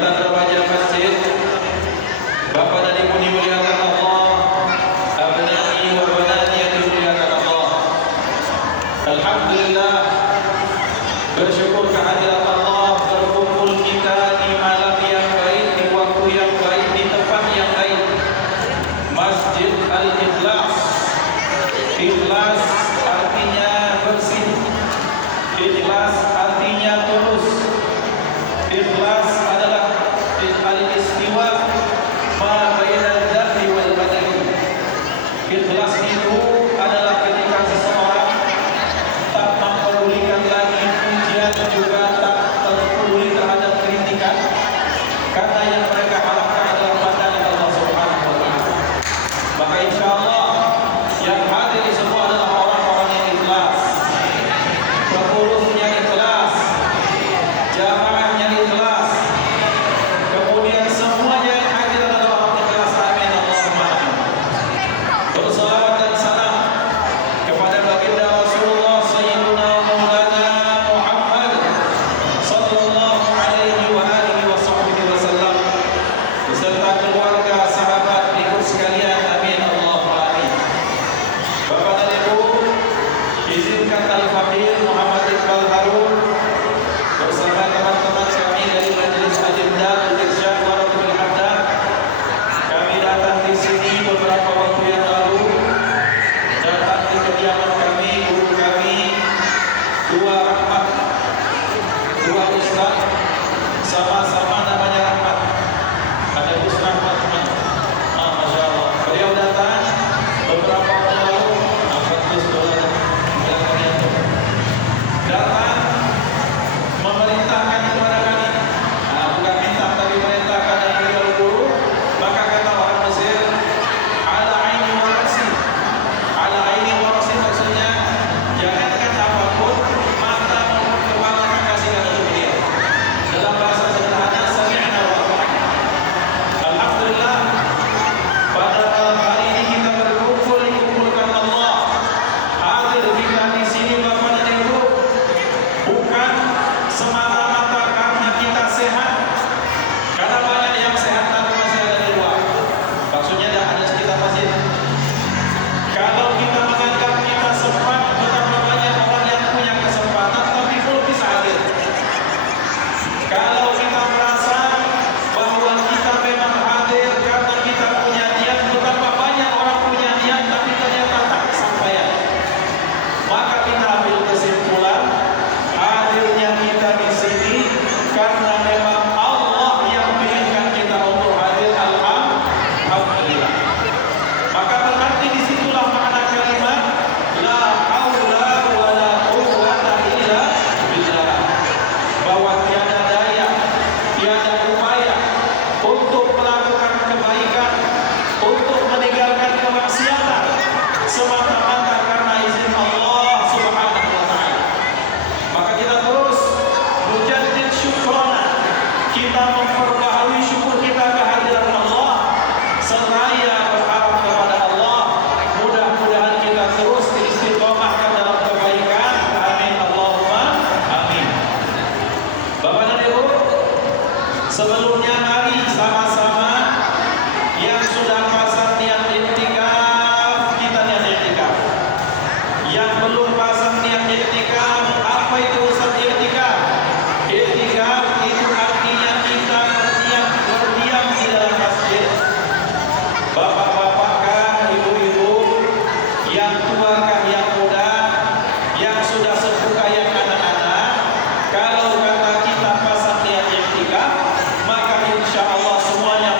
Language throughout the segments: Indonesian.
Jembatan remaja masjid, Bapak dan Ibu dimuliakan Allah, abnai wa banati yang dimuliakan Allah. Alhamdulillah, bersyukur kehadirat Allah, berkumpul kita di malam yang baik, di waktu yang baik, di tempat yang baik. Masjid Al-Ikhlas. Ikhlas artinya bersih, ikhlas artinya tulus. Ikhlas adalah al-istiwa ma bainal dzati wal badani. Ikhlas itu adalah ketika seseorang tak mempedulikan lagi pujian, juga tak peduli terhadap kritikan, karena yang mereka harapkan adalah pandangan Allah Subhanahu wa taala. Maka insyaallah yang hadir di semua adalah orang-orang yang ikhlas, pengurusnya ikhlas, jamaahnya ikhlas, kemudian semuanya yang hadir adalah orang ikhlas. Amin Allahumma amin. Bersalawat dan salam kepada baginda Rasulullah Sayyiduna Maulana Muhammad sallallahu alaihi wa alihi wa sahbihi wasallam, beserta keluarga, sahabat, ikut sekalian. Amin Allahumma amin. Bapak dan Ibu, izinkan Al-Faqih Muhammad Iqbal Harun bersama teman-teman kami dari Majelis Al-Imdad Al-Irsyad wa Radul Hadad. Kami datang di sini beberapa waktu yang lalu, datang di kediaman kami, guru kami, dua Rahmat, dua Ustaz, sama-sama namanya Rahmat. Ada Ustaz Rahmat, Masya Allah. Beliau datang beberapa waktu lalu, datang memerintahkan kepada kami, bukan minta tapi merintahkan, dan beliau guru. Maka kata orang Mesir, ala aini wa rasi. Ala aini wa rasi maksudnya jangankan apapun, mata maupun kepala akan kasihkan untuk beliau. Dalam bahasa sederhana, sami'na wa ata'na. Alhamdulillah, pada malam hari ini kita berkumpul, dikumpulkan Allah. Hadir kita di sini Bapak dan Ibu bukan semata-mata karena kita sehat, karena banyak yang sehat tapi masih ada di luar. Maksudnya ada sekitar masjid. Kalau kita menganggap kita sempat, betapa banyak orang yang punya kesempatan tapi belum bisa hadir. Kalau kita merasa bahwa kita memang hadir karena kita punya niat, betapa banyak orang punya niat tapi ternyata tak kesampaian. Maka kita ambil kesimpulan, hadirnya kita di sini karena memang Allah yang pilihkan kita untuk hadir. Alhamdulillah. Maka berarti disitulah makna kalimat la haula wa la quwwata illa billah, bahwa tiada daya, tiada upaya untuk melakukan kebaikan, untuk meninggalkan kemaksiatan, semata-mata karena izin Allah Subhanahu wa taala. Maka kita terus mujaddid syukrana, kita memperbaharui syukur kita kehadiran Allah, seraya berharap kepada Allah, mudah-mudahan kita terus diistiqomahkan dalam kebaikan. Amin Allahumma amin. Bapak dan Ibu, sebelumnya mari sama-sama yang sudah pasang niat iktikaf, kita niat iktikaf. Yang belum pasang niat iktikaf, apa itu Ustaz iktikaf? Iktikaf itu artinya kita berdiam di dalam masjid. Bapak-bapak kah, ibu-ibu, yang tua kah, yang muda, yang sudah sepuh kah, yang anak-anak, kalau kata kita pasang niat iktikaf, maka insya Allah semuanya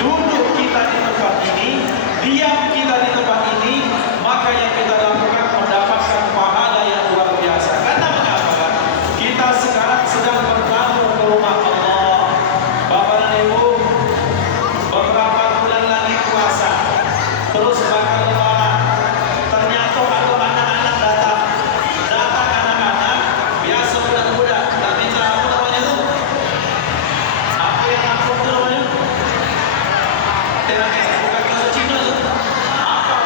duduk kita di tempat ini, diam kita di tempat ini, maka yang kita lakukan mendapatkan pahala yang luar biasa. Karena mengapa? Kita sekarang sedang bertamu ke rumah Allah. Bapak dan Ibu, beberapa bulan lagi puasa, terus bakal lebaran. Ternyata ada anak-anak datang anak-anak, biasa budak-budak, dan minta apa namanya itu? Apa yang aku itu namanya? Tenang, bukan bahasa Cina itu. Apa?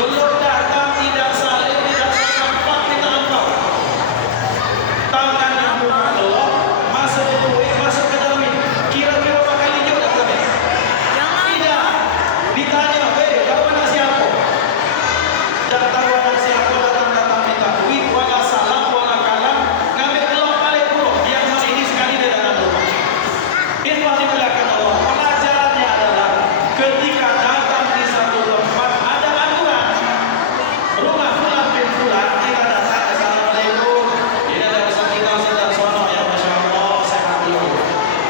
Belum datang, tidak saling, tidak sekampak, kita engkau. Tangan yang bukan Allah, masuk ke duit, masuk ke dalam ini. Kira-kira bakal hijau tak kami? Tidak. Ditanya, kau anak siapa? Tak tahu anak siapa, datang minta duit, wala salam, wala kalam, ngambil keluar balik puluh. Yang masih ini sekali dia dalam rumah. Ini dimuliakan Allah. Pelajarannya adalah ketika datang di satu tempat ada aturan. Rumah fulan bin fulan, kita datang, assalamualaikum. Ini ada Ustaz kita sedang sono ya, masya Allah, sehat dulu.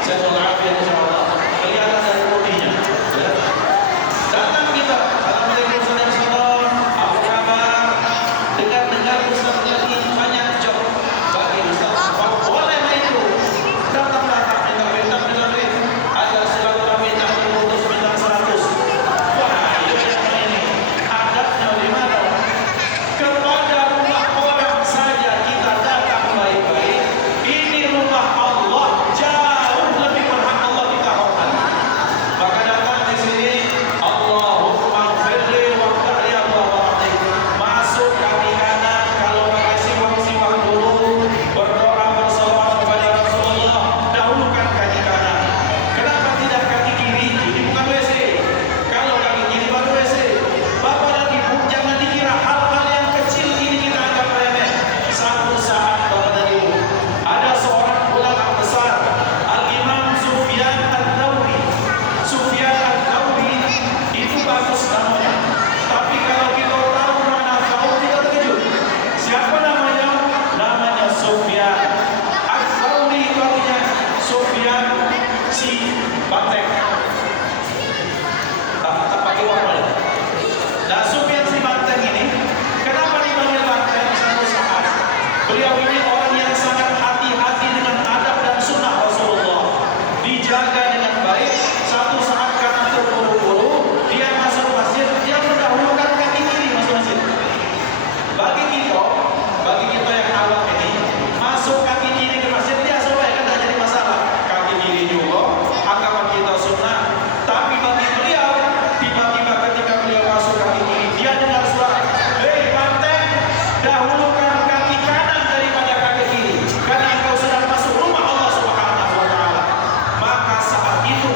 Sehat walafiat insya Allah. Kelihatan dari bodinya. Ya. Datang kita, assalamualaikum Ustaz Salon, apa kabar? Dengar-dengar Ustaz lagi banyak job bagi Ustaz. Boleh main itu. Datang-datang minta duit. Ada silaturahmi yang diputus minta 100. Wah, ini adatnya di mana? Kepada rumah orang saja kita datang baik-baik. Ini rumah Allah, jauh lebih berhak Allah kita hormati. Maka datang di sini, Allahumma firli waqta'li Allahumma masuk kaki kanan, kalau pakai siwak dulu, berdoa bersolawat kepada Rasulullah, dahulukan kaki kanan. Kenapa tidak kaki kiri? Ini bukan WC. Kalau kaki kiri baru WC. Bapak dan Ibu, jangan dikira hal-hal yang kecil ini kita anggap remeh. Satu saat Bapak dan Ibu, ada seorang ulama besar, Al-Imam Sufyan Ats-Tsauri. Sufyan Ats-Tsauri itu bagus namanya. Tapi kalau kita tahu nama Tsauri, kita terkejut. Siapa namanya? Namanya Sufyan Ats-Tsauri, itu artinya Sufyan si banteng. Tak pakai warna ya. Nah, Sufyan si banteng ini, kenapa dipanggil banteng? Satu saat beliau ini orang yang sangat hati-hati dengan adab dan sunnah Rasulullah, dijaga dengan baik. Satu saat karena terburu-buru, dia masuk masjid, dia mendahulukan kaki kiri masuk masjid. Bagi kita yang awam ini, masuk kaki kiri ke masjid biasa baik, kan tidak jadi masalah. Kaki kiri juga, anggapan kita sunnah. Tapi bagi beliau, tiba-tiba ketika beliau masuk kaki kiri, dia dengar suara, "Hei banteng, dahulukan kaki kanan daripada kaki kiri, karena engkau sedang masuk rumah Allah Subhanahu wa Ta'ala." Maka saat itu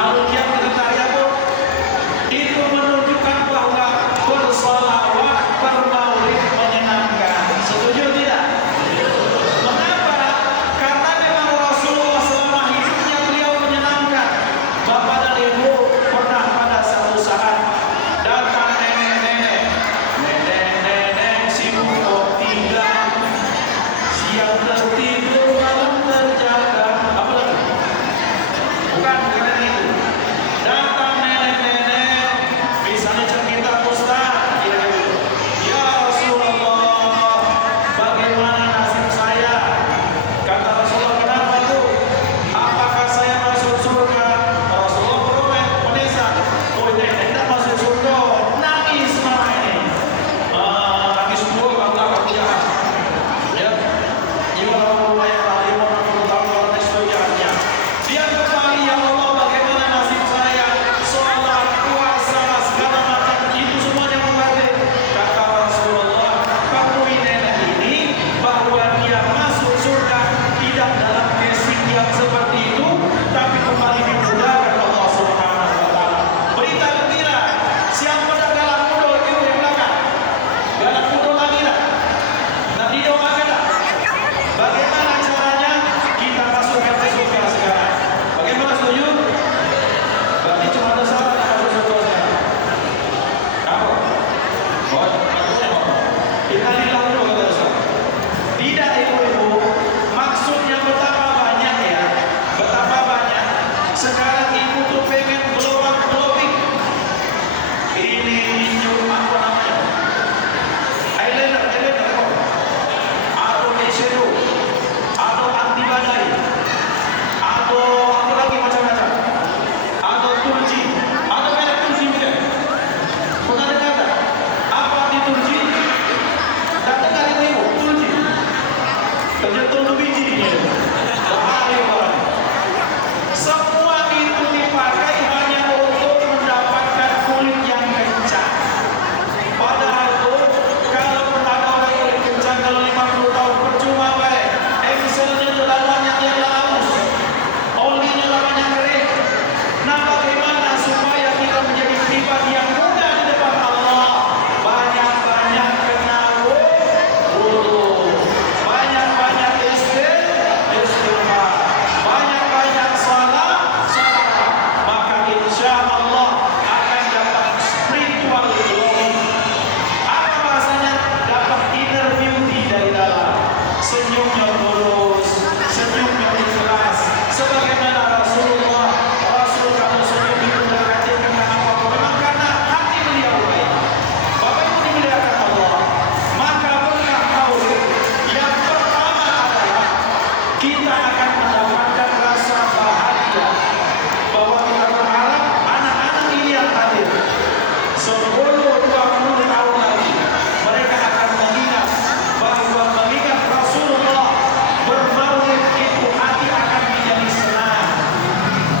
Kalau dia kriteria pun itu menunjukkan bahwa bersolawat bermaulid menyenangkan. Setuju tidak? Mengapa? Karena memang Rasulullah selama hidupnya beliau menyenangkan. Bapak dan Ibu pernah pada satu saat datang nenek-nenek sibuk kok tidak, siang tertidur malam terjaga, apa lagi? Bukan itu. Datang nenek-nenek, misalnya cerita Ustaz, ya Rasulullah, bagaimana nasib saya? Kata Rasulullah, kenapa tuh? Apakah saya masuk surga? Rasulullah berumah Vanessa, oh nenek tidak masuk surga, nangis mama ini. Nangis dulu karena aku jahat. Ya, jiwa Allah yang alim orang bertanggung dan sebagainya. Dia kembali, ya Allah, bagaimana nasib saya? Sholat, puasa, segala macam itu semuanya menghadir. Kata Rasulullah, ketahui nenek ini bahwa dia masuk surga tidak dalam casing yang seperti itu, tapi kembali dimudahkan Allah Subhanahu wa Ta'ala. Berita gembira, siapa dah galak mudo itu yang belakang? Galak mudo lagi dah. Nah, didoakan dah. Bagaimana caranya kita masuk ke surga sekarang? Bagaimana, setuju? Berarti cuma ada salah yang masuk surga sekarang. Apa? Oh, maksudnya apa? Innalillah dulu kata Rasul. Tidak, ibu-ibu, maksudnya betapa banyak ya, betapa banyak. Sekarang ibu tuh pengen glowing. Ini apa namanya? Eyeliner apa? Atau eyeshadow, atau anti badai, atau apa lagi macam-macam, atau turji, atau merek turji mungkin. Pernah dengar tak? Apa arti turji? Tak dengar ibu, turji. Terjatuh biji ini. Bahaya orang. Semua itu dipakai hanya untuk mendapatkan kulit yang kencang. Padahal tuh, kalau ada orang kulit kencang kalau 50 tahun percuma baik. Excelnya telah banyak yang laus, olinya telah banyak kering. Nah, bagaimana supaya kita menjadi pribadi yang mudah di depan Allah? Banyak-banyak kenal wudhu, banyak-banyak istighfar, banyak-banyak salat, maka insya Allah akan dapat spiritual glowing. Apa bahasanya? Dapat inner beauty dari dalam. Senyumnya tulus, senyumnya ikhlas. Sebagaimana Rasulullah, Rasul kalau senyum itu berarti karena apa? Memang karena hati beliau baik. Bapak Ibu dimuliakan Allah, maka berkah maulid yang pertama adalah kita akan mendapatkan rasa bahagia bahwa kita berharap anak-anak ini yang hadir 10-20 tahun lagi mereka akan mengingat bahwa mengingat Rasulullah bermaulid itu hati akan menjadi senang.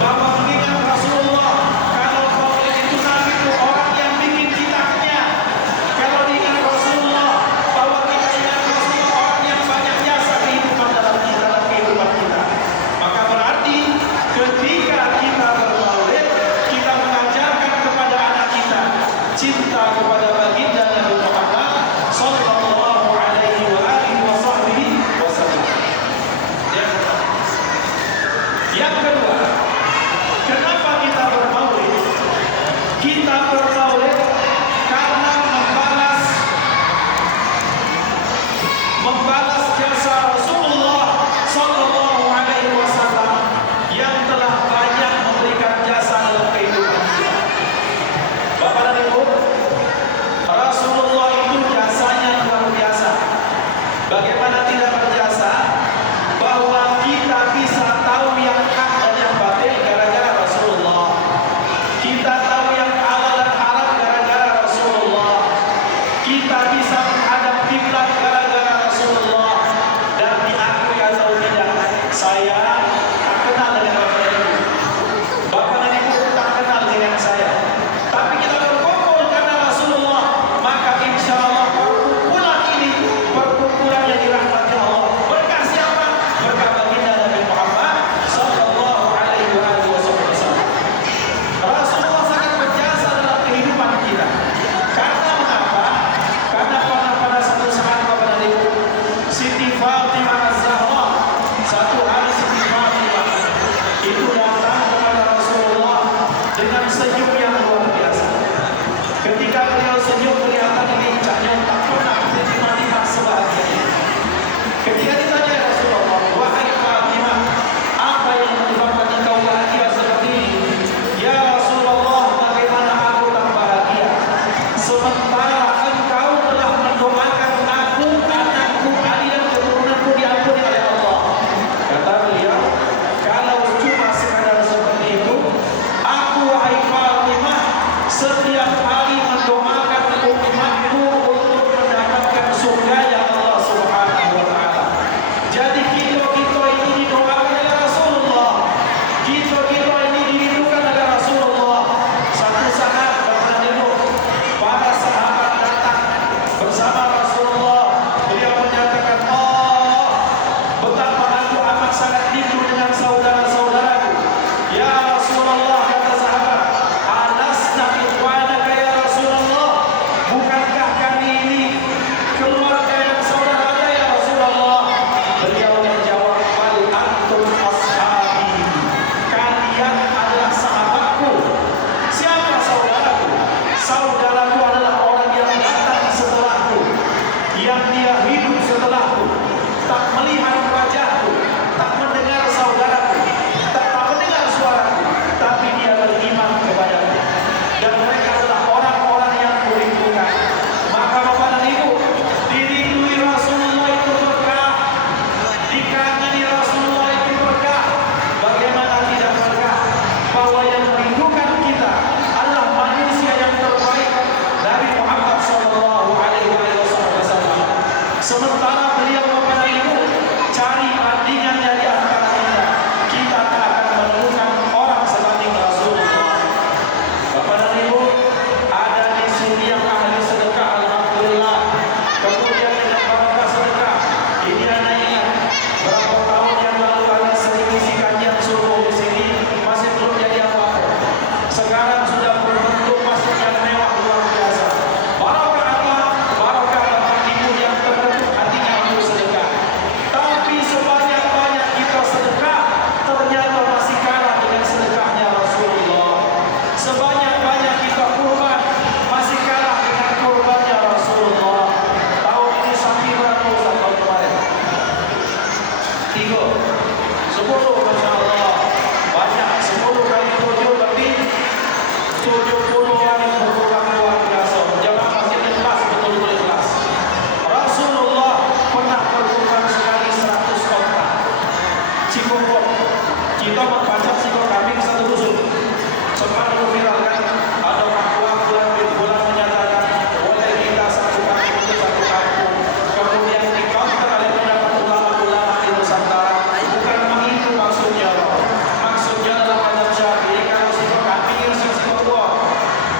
Bahwa mengingat Rasulullah, kalau maulid itu Nabi itu orang yang bikin kita kenyang. Kalau diingat Rasulullah, bahwa kita ingat Rasulullah orang yang banyak jasa kehidupan dalam kehidupan kita. Maka berarti ketika kita bermaulid, kita mengajarkan kepada anak kita cinta kepada baginda Nabi Muhammad sallallahu alaihi wa alihi wa sahbihi wasallam. Yang kedua, kenapa kita bermaulid? Kita bermaulid karena membalas jasa Rasulullah sallallahu alaihi wasallam yang telah banyak memberikan jasa dalam kehidupan kita. Bapak dan Ibu, Rasulullah itu jasanya luar biasa. Bagaimana tidak berjasa? Bahwa kita bisa tahu yang hak dan yang batil gara-gara Rasulullah. Kita tahu yang halal dan senyum yang luar biasa. Ketika beliau senyum kelihatan lincahnya, tak pernah melihat sebahagianya. Ketika ditanya Rasulullah, wahai Fatimah, apa yang menyebabkan engkau bahagia seperti ini? Ya Rasulullah, bagaimana aku tak bahagia sementara engkau telah mendoakan aku, anakku, Ali dan keturunanku diampuni oleh Allah. Kata beliau, kalau cuma sekadar seperti itu, aku wahai Fatimah setiap hari mendoakan umatku untuk mendapatkan surga ya Allah Subhanahu wa taala. Jadi kita ini didoakan oleh Rasulullah. Kita ini dirindukan oleh Rasulullah. Satu saat para sahabat datang bersama Rasulullah. Beliau menyatakan, oh, betapa aku amat sangat rindu dengan saudara-saudaraku. Ya Rasulullah, kata sahabat, alasna ikhwanaka ya Rasulullah, bukankah kami ini keluarga yang saudara ya Rasulullah? Beliau menjawab, bal antum ashabi, kalian adalah sahabatku. Siapa saudaraku? Saudaraku adalah orang yang datang setelahku, yang dia hidup setelahku, tak melihat wajahku, tak mendengar saudaraku, tak mendengar suaraku, tapi dia beriman kepadaku. Dan mereka adalah orang-orang yang kurindukan. Maka Bapak dan Ibu, dirindui Rasulullah itu berkah, dikagumi Rasulullah itu berkah. Bagaimana tidak berkah? Bahwa yang merindukan kita adalah manusia yang terbaik, Nabi Muhammad sallallahu alaihi wasallam. Sementara beliau Bapak dan Ibu cari bandingannya di antara kita tak akan menemukan orang sebanding Rasulullah. Bapak dan Ibu, ada di sini yang ahli sedekah, alhamdulillah. Kemudian dengan barakah sedekah, ini Anda ingat berapa tahun yang lalu Anda sering isi kajian subuh di sini, masih belum jadi apa-apa. Sekarang sudah berbentuk masjid yang mewah luar biasa. Barakah Allah, barakah Bapak Ibu yang terbentuk hatinya untuk sedekah. Tapi sebanyak-banyak kita sedekah, ternyata masih kalah dengan sedekahnya Rasulullah. Sebanyak-banyak kita kurban, masih kalah dengan kurbannya Rasulullah. Tahun ini sapi berapa Ustaz tahun kemarin? 3, 10, Masya Allah. Banyak, 10 kali 7 berarti 70 orang berkurang luar biasa. Jamaah masjid ikhlas, betul-betul ikhlas. Rasulullah pernah berkurban sekali 100 kotak. Cikokok, kita membaca cikok kambing satu dusun. Sempat diviralkan, ada Pak bulan menyatakan boleh kita satu kambing untuk satu kampung. Kemudian di-counter oleh pendapat ulama-ulama di Nusantara. Bukan begitu maksudnya, maksudnya adalah pada Syafi'i kalau cikok kambing harus cikok dua.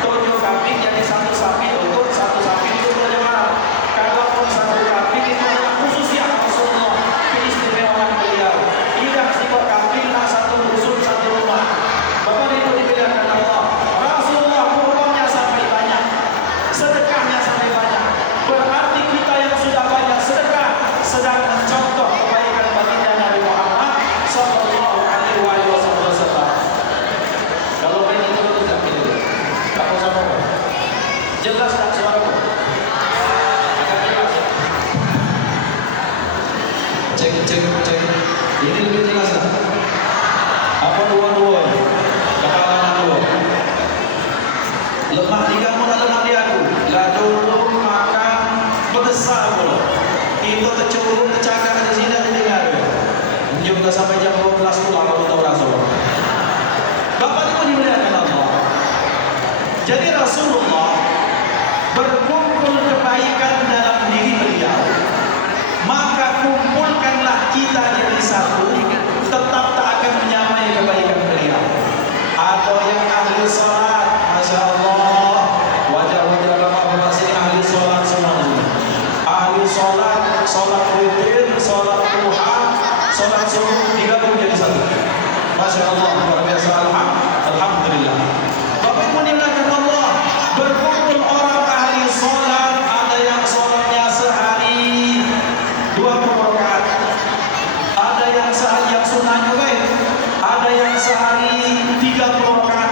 7 kambing jadi satu sapi untuk satu sapi itu berjemaah. Kalaupun satu kambing itu adalah khususnya Rasulullah, keistimewaan beliau. Tidak cikok kambing lah satu dusun satu rumah. Bapak itu dibedakan Allah. Rasulullah kurbannya sampai banyak, sedekahnya sampai banyak. Berarti kita yang sudah banyak sedekah sedang mencontoh kebaikan baginda Nabi Muhammad sallallahu alaihi wasallam. Kalau ini itu tidak begitu. Tak usah ngomong. Jelas tak suaraku? Agak jelas. Cek. Ini lebih jelas tak? Apa dua-dua? Kepala dua. Lemah di kamu dan lemah di aku. Lah dulu makan berdesar pula. Kita tercurung, tercakap di sini dan dengar. Jumlah sampai jam 12 pulang kalau tahu Rasulullah. Bapak itu dimuliakan Allah. Jadi Rasulullah berkumpul kebaikan dalam diri beliau. Maka kumpulkanlah kita jadi satu, tetap tak akan menyamai kebaikan beliau. Ada yang ahli salat, Masya Allah, wajah-wajah bapak-bapak sini ahli salat semua. Ahli salat, salat witir, salat duha, salat subuh digabung jadi satu. Masya Allah, luar biasa. Alhamdulillah. Bapak Ibu dimuliakan Allah, berkumpul orang ahli salat, ada yang salatnya sehari 20 rakaat, ada yang sehari yang sunnah juga, ada yang sehari 30 rakaat.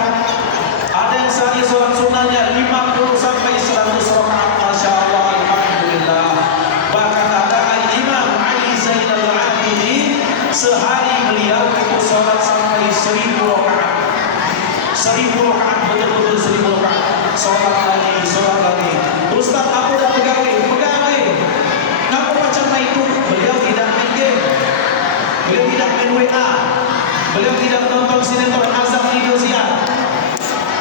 1000 rakaat, betul-betul 1000 rakaat. Sholat lagi, sholat lagi. Ustaz, aku udah pegawai. Kenapa macam itu? Beliau tidak main game, beliau tidak main WA, beliau tidak nonton sinetron Azam Indosiar,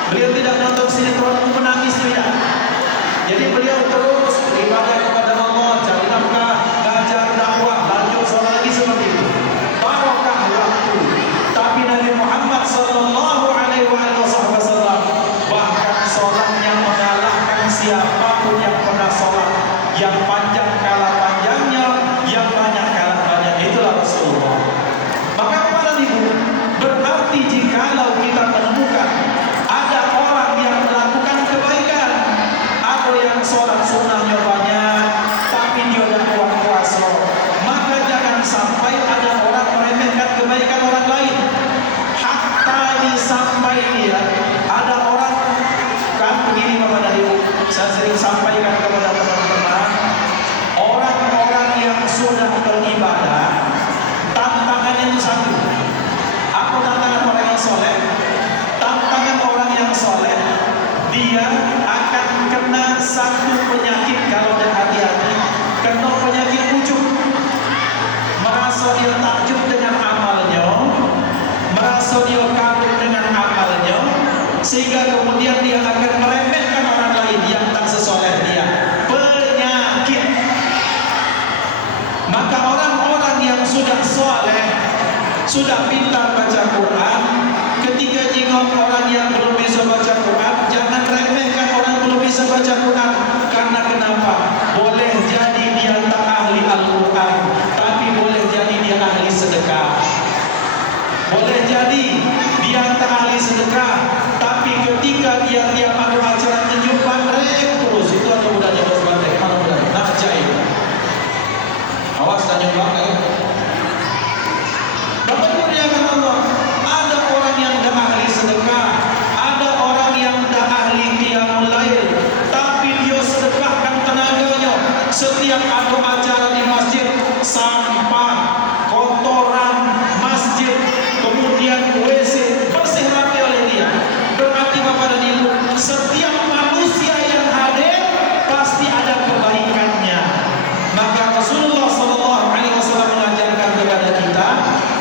beliau tidak nonton sinetron menangis, tidak. Jadi beliau terus beribadah kepada Allah, cari nafkah, belajar dakwah, lanjut sholat lagi seperti itu. Barokah waktu. Tapi Nabi Muhammad sallallahu alaihi wasallam bahkan sholatnya mengalahkan siapapun yang pernah sholat. Yang panjang kalah panjangnya, yang banyak kalah banyak. Itulah Rasulullah. Maka para ibu, berarti jikalau kita menemukan ada orang yang melakukan kebaikan atau yang sholat sunnahnya banyak, tapi dia tidak puasa, maka jangan sampai ada orang meremehkan kebaikan orang lain. Hatta disampai dia ada orang kan begini Bapak dan Ibu, saya sering sampaikan kepada teman-teman, orang-orang yang sudah beribadah, tantangannya itu satu. Apa tantangan orang yang soleh? Tantangan orang yang soleh, dia akan kena satu penyakit kalau dia hati-hati, kena penyakit ujub. Merasa dia takjub dengan amalnya, merasa dia kagum dengan amalnya, sehingga kemudian dia akan meremehkan orang lain yang tak sesoleh dia. Penyakit. Maka orang-orang yang sudah soleh, sudah pintar baca Quran, ketika jenguk orang yang belum bisa baca Quran, jangan remehkan orang yang belum bisa baca Quran. Karena kenapa? Boleh jadi dia tak ahli Al-Quran, tapi boleh jadi dia ahli sedekah. Boleh jadi dia tak ahli sedekah, tapi ketika dia tiap ada acara jumpa mereka terus. Itu ada budaya bos bantai. Mana budaya? Nak jahit. Awas tanya banget. Bapak muliakan Allah, ada orang yang dah ahli sedekah, ada orang yang dah ahli qiyamul lail, tapi dia sedekahkan tenaganya. Setiap ada acara di masjid, sampah, kotoran masjid, kemudian WC bersih rapi oleh dia. Berarti Bapak dan Ibu, setiap manusia yang hadir pasti ada kebaikannya. Maka Rasulullah SAW mengajarkan kepada kita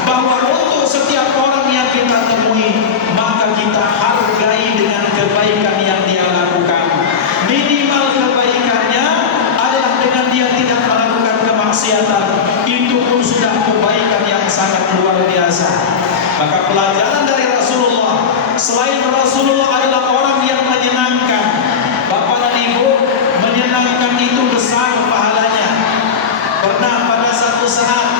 bahwa untuk setiap orang yang kita temui, maka kita hargai dengan kebaikan yang dia lakukan. Minimal kebaikannya adalah dengan dia tidak melakukan kemaksiatan. Itu pun sudah kebaikan yang sangat luar biasa. Maka pelajaran dari Rasulullah, selain Rasulullah adalah orang yang menyenangkan, Bapak dan Ibu, menyenangkan itu besar pahalanya. Pernah pada satu saat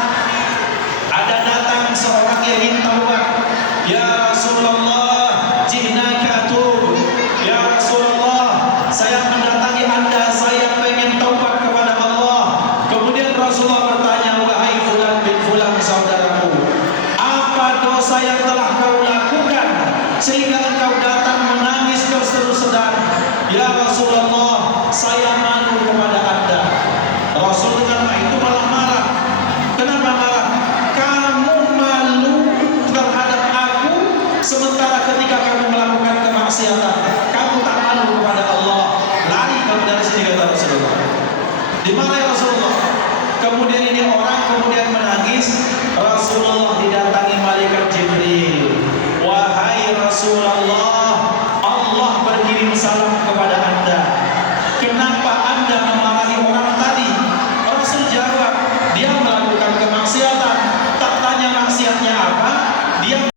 ada datang seorang yang ingin taubat. Ya Rasulullah, jihnaka atub. Ya Rasulullah, saya mendatangi Anda, saya pengen taubat kepada Allah. Kemudian Rasulullah bertanya, wahai fulan bin fulan saudaraku, apa dosa yang telah kau lakukan sehingga engkau datang menangis terseru-seru? Ya Rasulullah, saya malu kepada Anda. Rasul dengan itu malah marah. Kenapa marah? Kamu malu terhadap aku, sementara ketika kamu melakukan kemaksiatan, kamu tak malu kepada Allah. Lari kamu dari sini, kata Rasulullah. Di mana ya Rasulullah? Kemudian ini